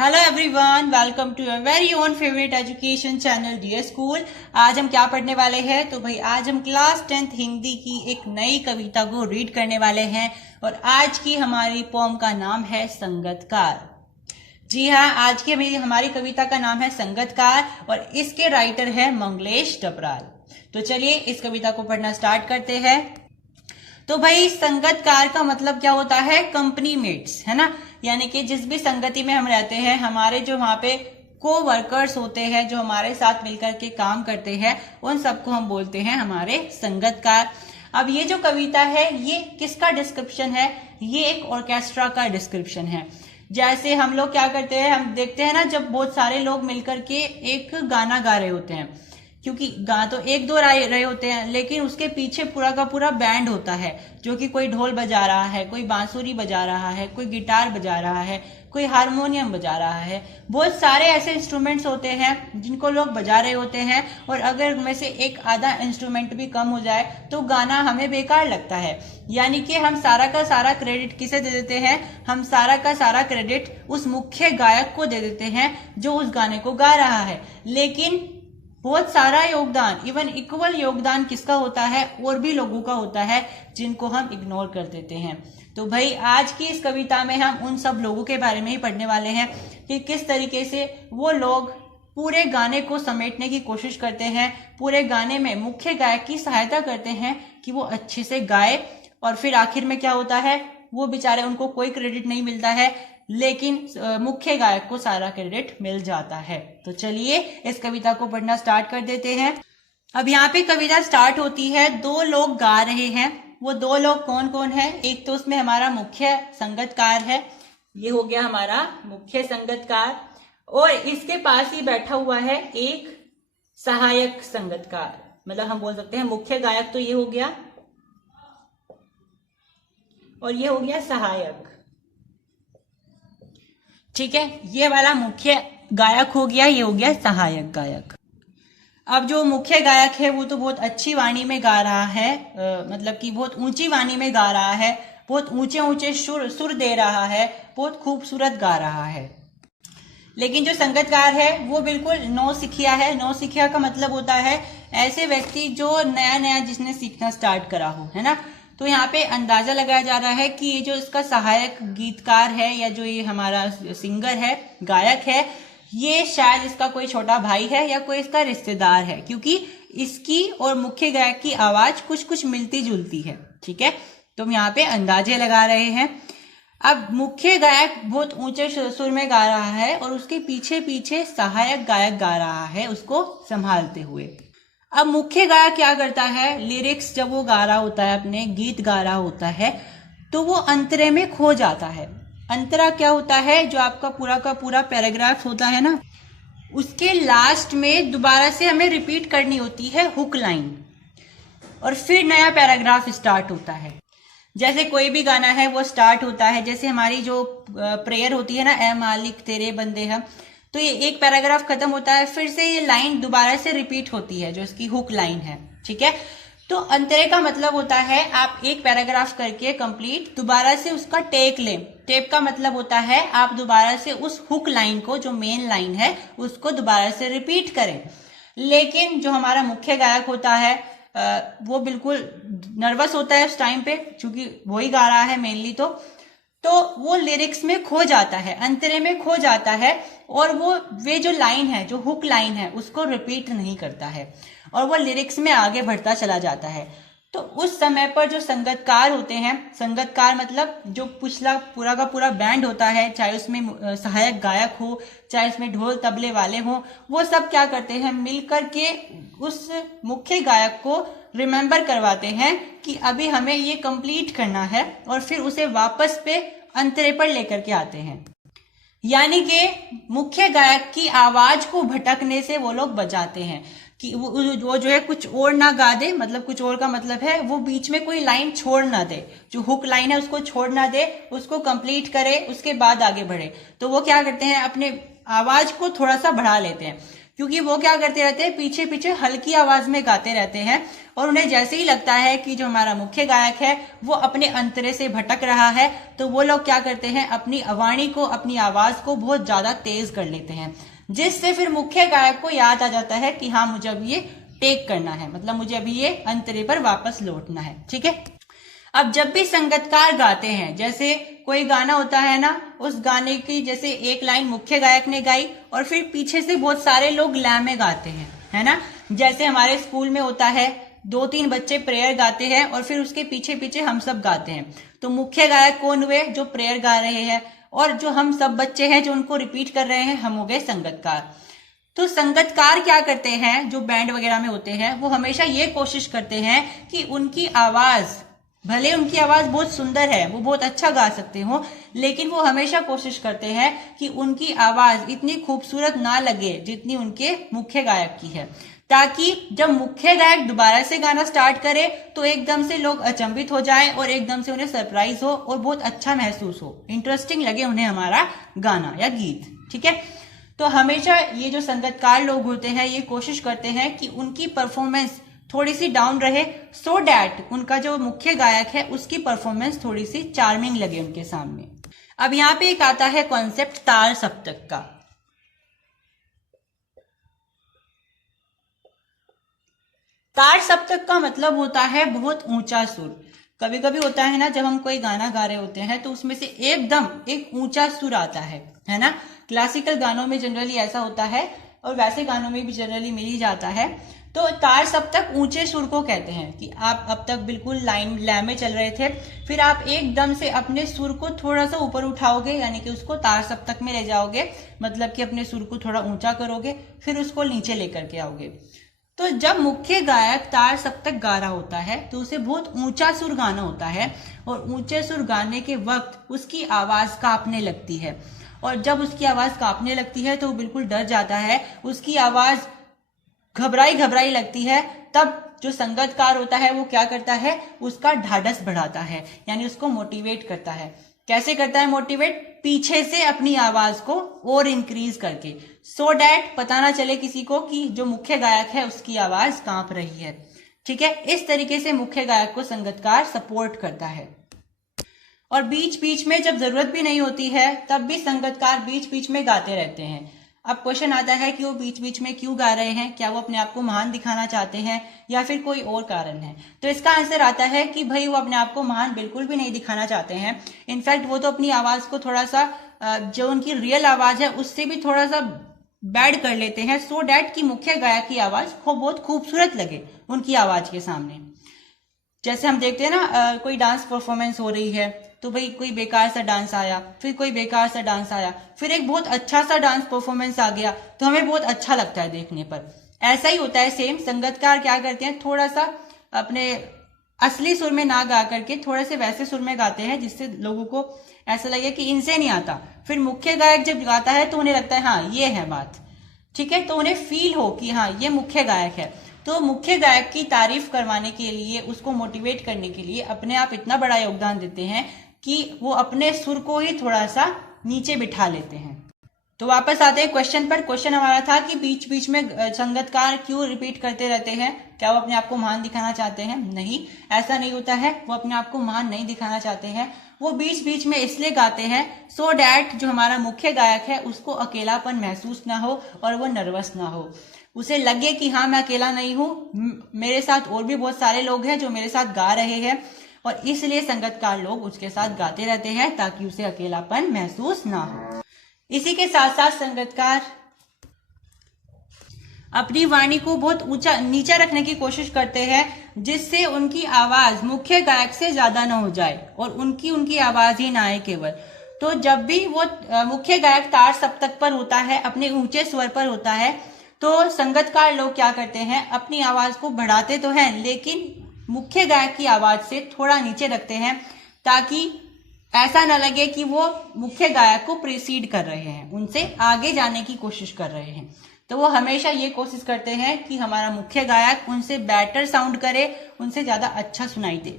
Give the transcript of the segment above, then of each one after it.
Hello everyone, welcome to your very own favourite education channel dear school. आज हम क्या पढ़ने वाले हैं? तो भाई आज हम क्लास 10th हिंदी की एक नई कविता को रीड करने वाले हैं और आज की हमारी पोम का नाम है संगतकार। जी हाँ, आज की हमारी कविता का नाम है संगतकार और इसके राइटर है मंगलेश डबराल। तो चलिए इस कविता को पढ़ना स्टार्ट करते हैं। तो भाई संगतकार का मतलब क्या होता है? कंपनी मेट्स, है ना। यानी कि जिस भी संगति में हम रहते हैं, हमारे जो वहां पे को वर्कर्स होते हैं, जो हमारे साथ मिलकर के काम करते हैं, उन सबको हम बोलते हैं हमारे संगतकार। अब ये जो कविता है ये किसका डिस्क्रिप्शन है? ये एक ऑर्केस्ट्रा का डिस्क्रिप्शन है। जैसे हम लोग क्या करते हैं, हम देखते हैं ना, जब बहुत सारे लोग मिलकर के एक गाना गा रहे होते हैं, क्योंकि गा तो एक दो रहे होते हैं, लेकिन उसके पीछे पूरा का पूरा बैंड होता है, जो कि कोई ढोल बजा रहा है, कोई बांसुरी बजा रहा है, कोई गिटार बजा रहा है, कोई हारमोनियम बजा रहा है। बहुत सारे ऐसे इंस्ट्रूमेंट्स होते हैं जिनको लोग बजा रहे होते हैं, और अगर उनमें से एक आधा इंस्ट्रूमेंट भी कम हो जाए तो गाना हमें बेकार लगता है। यानी कि हम सारा का सारा क्रेडिट किसे दे देते हैं? हम सारा का सारा क्रेडिट उस मुख्य गायक को दे देते हैं जो उस गाने को गा रहा है। लेकिन बहुत सारा योगदान, इवन इक्वल योगदान किसका होता है? और भी लोगों का होता है जिनको हम इग्नोर कर देते हैं। तो भाई आज की इस कविता में हम उन सब लोगों के बारे में ही पढ़ने वाले हैं कि किस तरीके से वो लोग पूरे गाने को समेटने की कोशिश करते हैं, पूरे गाने में मुख्य गायक की सहायता करते हैं कि वो अच्छे से गाए, और फिर आखिर में क्या होता है, वो बेचारे, उनको कोई क्रेडिट नहीं मिलता है, लेकिन मुख्य गायक को सारा क्रेडिट मिल जाता है। तो चलिए इस कविता को पढ़ना स्टार्ट कर देते हैं। अब यहाँ पे कविता स्टार्ट होती है, दो लोग गा रहे हैं। वो दो लोग कौन कौन है? एक तो उसमें हमारा मुख्य संगतकार है, ये हो गया हमारा मुख्य संगतकार, और इसके पास ही बैठा हुआ है एक सहायक संगतकार, मतलब हम बोल सकते हैं मुख्य गायक तो ये हो गया, और ये हो गया सहायक। ठीक है, ये वाला मुख्य गायक हो गया, ये हो गया सहायक गायक। अब जो मुख्य गायक है वो तो बहुत अच्छी वाणी में गा रहा है, मतलब कि बहुत ऊंची वाणी में गा रहा है, बहुत ऊंचे ऊंचे सुर दे रहा है, बहुत खूबसूरत गा रहा है। लेकिन जो संगतकार है वो बिल्कुल नौसिखिया है। नौसिखिया का मतलब होता है ऐसे व्यक्ति जो नया नया जिसने सीखना स्टार्ट करा हो, है ना। तो यहाँ पे अंदाजा लगाया जा रहा है कि ये जो इसका सहायक गीतकार है, या जो ये हमारा सिंगर है, गायक है, ये शायद इसका कोई छोटा भाई है या कोई इसका रिश्तेदार है, क्योंकि इसकी और मुख्य गायक की आवाज कुछ कुछ मिलती जुलती है। ठीक है, तो हम यहाँ पे अंदाजे लगा रहे हैं। अब मुख्य गायक बहुत ऊंचे सुर में गा रहा है और उसके पीछे पीछे सहायक गायक गा रहा है उसको संभालते हुए। अब मुख्य गायक क्या करता है? लिरिक्स जब वो गा रहा होता है, अपने गीत गा रहा होता है, तो वो अंतरे में खो जाता है। अंतरा क्या होता है? जो आपका पूरा का पूरा पैराग्राफ होता है ना, उसके लास्ट में दोबारा से हमें रिपीट करनी होती है हुक लाइन, और फिर नया पैराग्राफ स्टार्ट होता है। जैसे कोई भी गाना है वो स्टार्ट होता है, जैसे हमारी जो प्रेयर होती है ना, ए मालिक तेरे बंदे हम, तो ये एक पैराग्राफ खत्म होता है, फिर से ये लाइन दोबारा से रिपीट होती है, जो इसकी हुक लाइन है। ठीक है, तो अंतरे का मतलब होता है आप एक पैराग्राफ करके कंप्लीट दोबारा से उसका टेक लें। टेप का मतलब होता है आप दोबारा से उस हुक लाइन को, जो मेन लाइन है, उसको दोबारा से रिपीट करें। लेकिन जो हमारा मुख्य गायक होता है वो बिल्कुल नर्वस होता है उस टाइम पे, क्योंकि वही गा रहा है मेनली, तो वो लिरिक्स में खो जाता है, अंतरे में खो जाता है, और वे जो लाइन है, जो हुक लाइन है, उसको रिपीट नहीं करता है, और वो लिरिक्स में आगे बढ़ता चला जाता है। तो उस समय पर जो संगतकार होते हैं, संगतकार मतलब जो पिछला पूरा का पूरा बैंड होता है, चाहे उसमें सहायक गायक हो, चाहे उसमें ढोल तबले वाले हो, वो सब क्या करते हैं? मिलकर के उस मुख्य गायक को रिमेम्बर करवाते हैं कि अभी हमें ये कंप्लीट करना है, और फिर उसे वापस पे अंतरे पर लेकर के आते हैं। यानी कि मुख्य गायक की आवाज को भटकने से वो लोग बचाते हैं कि वो जो है कुछ और ना गा दे, मतलब कुछ और का मतलब है वो बीच में कोई लाइन छोड़ ना दे, जो हुक लाइन है उसको छोड़ ना दे, उसको कंप्लीट करे, उसके बाद आगे बढ़े। तो वो क्या करते हैं? अपने आवाज को थोड़ा सा बढ़ा लेते हैं, क्योंकि वो क्या करते रहते हैं, पीछे पीछे हल्की आवाज में गाते रहते हैं और उन्हें जैसे ही लगता है कि जो हमारा मुख्य गायक है वो अपने अंतरे से भटक रहा है, तो वो लोग क्या करते हैं, अपनी वाणी को, अपनी आवाज को बहुत ज्यादा तेज कर लेते हैं, जिससे फिर मुख्य गायक को याद आ जाता है कि हाँ मुझे अब ये टेक करना है, मतलब मुझे अभी ये अंतरे पर वापस लौटना है। ठीक है, अब जब भी संगीतकार गाते हैं, जैसे कोई गाना होता है ना, उस गाने की जैसे एक लाइन मुख्य गायक ने गाई और फिर पीछे से बहुत सारे लोग लय में गाते हैं, है ना। जैसे हमारे स्कूल में होता है, 2-3 बच्चे प्रेयर गाते हैं और फिर उसके पीछे पीछे हम सब गाते हैं, तो मुख्य गायक कौन हुए, जो प्रेयर गा रहे हैं, और जो हम सब बच्चे हैं जो उनको रिपीट कर रहे हैं, हम हो गए संगीतकार। तो संगीतकार क्या करते हैं, जो बैंड वगैरह में होते हैं, वो हमेशा ये कोशिश करते हैं कि उनकी आवाज, भले उनकी आवाज बहुत सुंदर है, वो बहुत अच्छा गा सकते हो, लेकिन वो हमेशा कोशिश करते हैं कि उनकी आवाज इतनी खूबसूरत ना लगे जितनी उनके मुख्य गायक की है, ताकि जब मुख्य गायक दोबारा से गाना स्टार्ट करे तो एकदम से लोग अचंभित हो जाएं और एकदम से उन्हें सरप्राइज हो और बहुत अच्छा महसूस हो, इंटरेस्टिंग लगे उन्हें हमारा गाना या गीत। ठीक है, तो हमेशा ये जो संगीतकार लोग होते हैं ये कोशिश करते हैं कि उनकी परफॉर्मेंस थोड़ी सी डाउन रहे, सो डैट उनका जो मुख्य गायक है उसकी परफॉर्मेंस थोड़ी सी चार्मिंग लगे उनके सामने। अब यहाँ पे एक आता है कॉन्सेप्ट ताल सप्तक का। ताल सप्तक का मतलब होता है बहुत ऊंचा सुर। कभी कभी होता है ना, जब हम कोई गाना गा रहे होते हैं तो उसमें से एकदम एक ऊंचा सुर आता है ना। क्लासिकल गानों में जनरली ऐसा होता है और वैसे गानों में भी जनरली मिल ही जाता है। तो ताल सप्तक ऊंचे सुर को कहते हैं कि आप अब तक बिल्कुल लाइन लय में चल रहे थे, फिर आप एकदम से अपने सुर को थोड़ा सा ऊपर उठाओगे, यानी कि उसको ताल सप्तक में ले जाओगे, मतलब कि अपने सुर को थोड़ा ऊंचा करोगे, फिर उसको नीचे लेकर के आओगे। तो जब मुख्य गायक ताल सप्तक गा रहा होता है तो उसे बहुत ऊंचा सुर गाना होता है और ऊंचे सुर गाने के वक्त उसकी आवाज कांपने लगती है, और जब उसकी आवाज कांपने लगती है तो वो बिल्कुल डर जाता है, उसकी आवाज घबराई घबराई लगती है। तब जो संगीतकार होता है वो क्या करता है, उसका ढाढ़स बढ़ाता है, यानी उसको मोटिवेट करता है। कैसे करता है मोटिवेट, पीछे से अपनी आवाज को और इंक्रीज करके, सो डैट पता ना चले किसी को कि जो मुख्य गायक है उसकी आवाज कांप रही है। ठीक है, इस तरीके से मुख्य गायक को संगीतकार सपोर्ट करता है। और बीच बीच में जब जरूरत भी नहीं होती है तब भी संगीतकार बीच बीच में गाते रहते हैं। अब क्वेश्चन आता है कि वो बीच बीच में क्यों गा रहे हैं, क्या वो अपने आप को महान दिखाना चाहते हैं या फिर कोई और कारण है। तो इसका आंसर आता है कि भाई वो अपने आप को महान बिल्कुल भी नहीं दिखाना चाहते हैं। इनफैक्ट वो तो अपनी आवाज को थोड़ा सा, जो उनकी रियल आवाज है उससे भी थोड़ा सा बैड कर लेते हैं, सो डैट कि मुख्य गायक की आवाज को बहुत खूबसूरत लगे उनकी आवाज के सामने। जैसे हम देखते हैं ना, कोई डांस परफॉर्मेंस हो रही है तो भाई कोई बेकार सा डांस आया, फिर कोई बेकार सा डांस आया, फिर एक बहुत अच्छा सा डांस परफॉर्मेंस आ गया तो हमें बहुत अच्छा लगता है देखने पर। ऐसा ही होता है सेम, संगीतकार क्या करते हैं, थोड़ा सा अपने असली सुर में ना गा करके थोड़े से वैसे सुर में गाते हैं जिससे लोगों को ऐसा लगे कि इनसे नहीं आता। फिर मुख्य गायक जब गाता है तो उन्हें लगता है हाँ ये है बात, ठीक है, तो उन्हें फील हो कि हाँ ये मुख्य गायक है। तो मुख्य गायक की तारीफ करवाने के लिए, उसको मोटिवेट करने के लिए अपने आप इतना बड़ा योगदान देते हैं कि वो अपने सुर को ही थोड़ा सा नीचे बिठा लेते हैं। तो वापस आते हैं क्वेश्चन पर। क्वेश्चन हमारा था कि बीच बीच में संगीतकार क्यों रिपीट करते रहते हैं, क्या वो अपने आप को महान दिखाना चाहते हैं? नहीं, ऐसा नहीं होता है, वो अपने आप को महान नहीं दिखाना चाहते हैं। वो बीच बीच में इसलिए गाते हैं सो डैट जो हमारा मुख्य गायक है उसको अकेलापन महसूस ना हो और वो नर्वस ना हो, उसे लगे कि हाँ मैं अकेला नहीं हूँ, मेरे साथ और भी बहुत सारे लोग हैं जो मेरे साथ गा रहे हैं, और इसलिए संगीतकार लोग उसके साथ गाते रहते हैं ताकि उसे अकेलापन महसूस ना हो। इसी के साथ साथ संगीतकार अपनी वाणी को बहुत ऊंचा नीचा रखने की कोशिश करते हैं जिससे उनकी आवाज मुख्य गायक से ज्यादा ना हो जाए और उनकी आवाज ही ना आए केवल। तो जब भी वो मुख्य गायक तार सप्तक पर होता है, अपने ऊंचे स्वर पर होता है, तो संगीतकार लोग क्या करते हैं, अपनी आवाज को बढ़ाते तो हैं लेकिन मुख्य गायक की आवाज से थोड़ा नीचे रखते हैं ताकि ऐसा न लगे कि वो मुख्य गायक को प्रीसीड कर रहे हैं, उनसे आगे जाने की कोशिश कर रहे हैं। तो वो हमेशा ये कोशिश करते हैं कि हमारा मुख्य गायक उनसे बेटर साउंड करे, उनसे ज्यादा अच्छा सुनाई दे।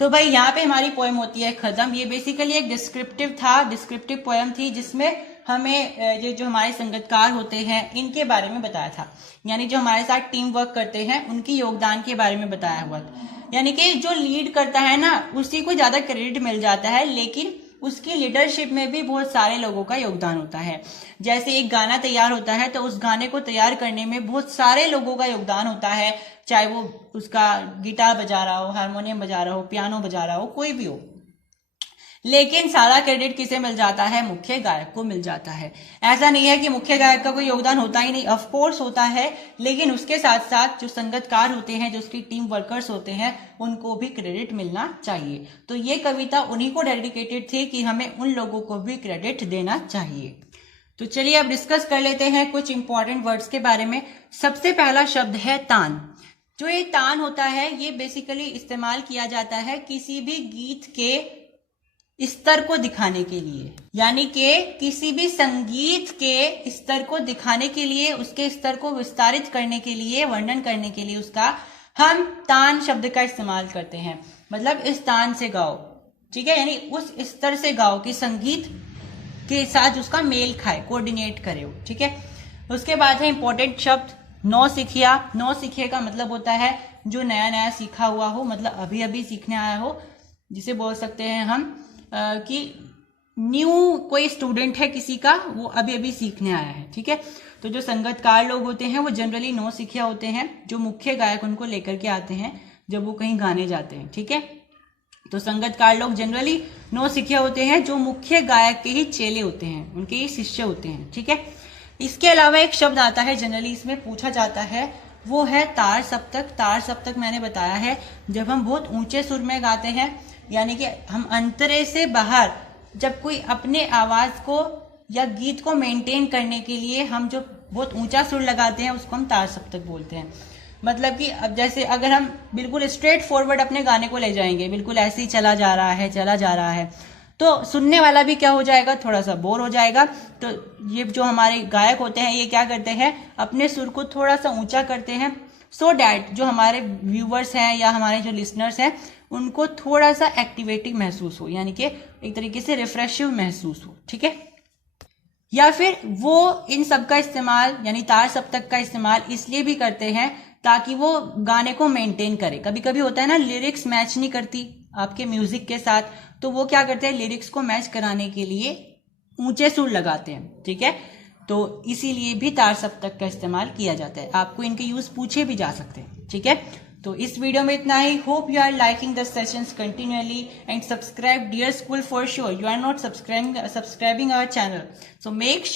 तो भाई यहाँ पे हमारी पोएम होती है खत्म। ये बेसिकली एक डिस्क्रिप्टिव पोएम थी जिसमें हमें ये जो हमारे संगीतकार होते हैं इनके बारे में बताया था, यानी जो हमारे साथ टीम वर्क करते हैं उनकी योगदान के बारे में बताया हुआ था। यानी कि जो लीड करता है ना उसी को ज्यादा क्रेडिट मिल जाता है, लेकिन उसकी लीडरशिप में भी बहुत सारे लोगों का योगदान होता है। जैसे एक गाना तैयार होता है तो उस गाने को तैयार करने में बहुत सारे लोगों का योगदान होता है, चाहे वो उसका गिटार बजा रहा हो, हारमोनियम बजा रहा हो, पियानो बजा रहा हो, कोई भी हो, लेकिन सारा क्रेडिट किसे मिल जाता है? मुख्य गायक को मिल जाता है। ऐसा नहीं है कि मुख्य गायक का कोई योगदान होता ही नहीं, ऑफ कोर्स होता है, लेकिन उसके साथ साथ जो संगीतकार होते हैं, जो उसकी टीम वर्कर्स होते हैं, उनको भी क्रेडिट मिलना चाहिए। तो ये कविता उन्हीं को डेडिकेटेड थी कि हमें उन लोगों को भी क्रेडिट देना चाहिए। तो चलिए अब डिस्कस कर लेते हैं कुछ इंपॉर्टेंट वर्ड्स के बारे में। सबसे पहला शब्द है तान। जो ये तान होता है ये बेसिकली इस्तेमाल किया जाता है किसी भी गीत के स्तर को दिखाने के लिए, यानी कि किसी भी संगीत के स्तर को दिखाने के लिए, उसके स्तर को विस्तारित करने के लिए, वर्णन करने के लिए उसका हम तान शब्द का इस्तेमाल करते हैं। मतलब इस तान से गाओ, ठीक है, यानी उस स्तर से गाओ कि संगीत के साथ उसका मेल खाए, कोऑर्डिनेट करे हो, ठीक है। उसके बाद है इंपॉर्टेंट शब्द नौसिखिया। नौसिखिया का मतलब होता है जो नया नया सीखा हुआ हो, मतलब अभी अभी सीखने आया हो, जिसे बोल सकते हैं हम कि न्यू कोई स्टूडेंट है किसी का, वो अभी अभी सीखने आया है, ठीक है। तो जो संगीतकार लोग होते हैं वो जनरली नौसिखिया होते हैं, जो मुख्य गायक उनको लेकर के आते हैं जब वो कहीं गाने जाते हैं, ठीक है। तो संगीतकार लोग जनरली नौसिखिया होते हैं, जो मुख्य गायक के ही चेले होते हैं, उनके ही शिष्य होते हैं, ठीक है। इसके अलावा एक शब्द आता है जनरली इसमें पूछा जाता है, वो है तार सप्तक। तार सप्तक मैंने बताया है जब हम बहुत ऊंचे सुर में गाते हैं, यानी कि हम अंतरे से बाहर जब कोई अपने आवाज को या गीत को मेंटेन करने के लिए हम जो बहुत ऊंचा सुर लगाते हैं उसको हम तार सप्तक बोलते हैं। मतलब कि अब जैसे अगर हम बिल्कुल स्ट्रेट फॉरवर्ड अपने गाने को ले जाएंगे, बिल्कुल ऐसे ही चला जा रहा है, तो सुनने वाला भी क्या हो जाएगा? थोड़ा सा बोर हो जाएगा। तो ये जो हमारे गायक होते हैं ये क्या करते हैं? अपने सुर को थोड़ा सा ऊंचा करते हैं, सो डैट जो हमारे व्यूवर्स हैं या हमारे जो लिसनर्स हैं उनको थोड़ा सा एक्टिवेटिंग महसूस हो, यानी कि एक तरीके से रिफ्रेशिव महसूस हो, ठीक है। या फिर वो इन सब का इस्तेमाल यानी तार सप्तक का इस्तेमाल इसलिए भी करते हैं ताकि वो गाने को मेंटेन करे। कभी कभी होता है ना लिरिक्स मैच नहीं करती आपके म्यूजिक के साथ, तो वो क्या करते हैं लिरिक्स को मैच कराने के लिए ऊंचे सुर लगाते हैं, ठीक है। तो इसीलिए भी तार सप्तक का इस्तेमाल किया जाता है। आपको इनके यूज पूछे भी जा सकते हैं, ठीक है। तो इस वीडियो में इतना ही। Hope you are liking the sessions continually and subscribe dear school for sure. You are not subscribing our channel, so make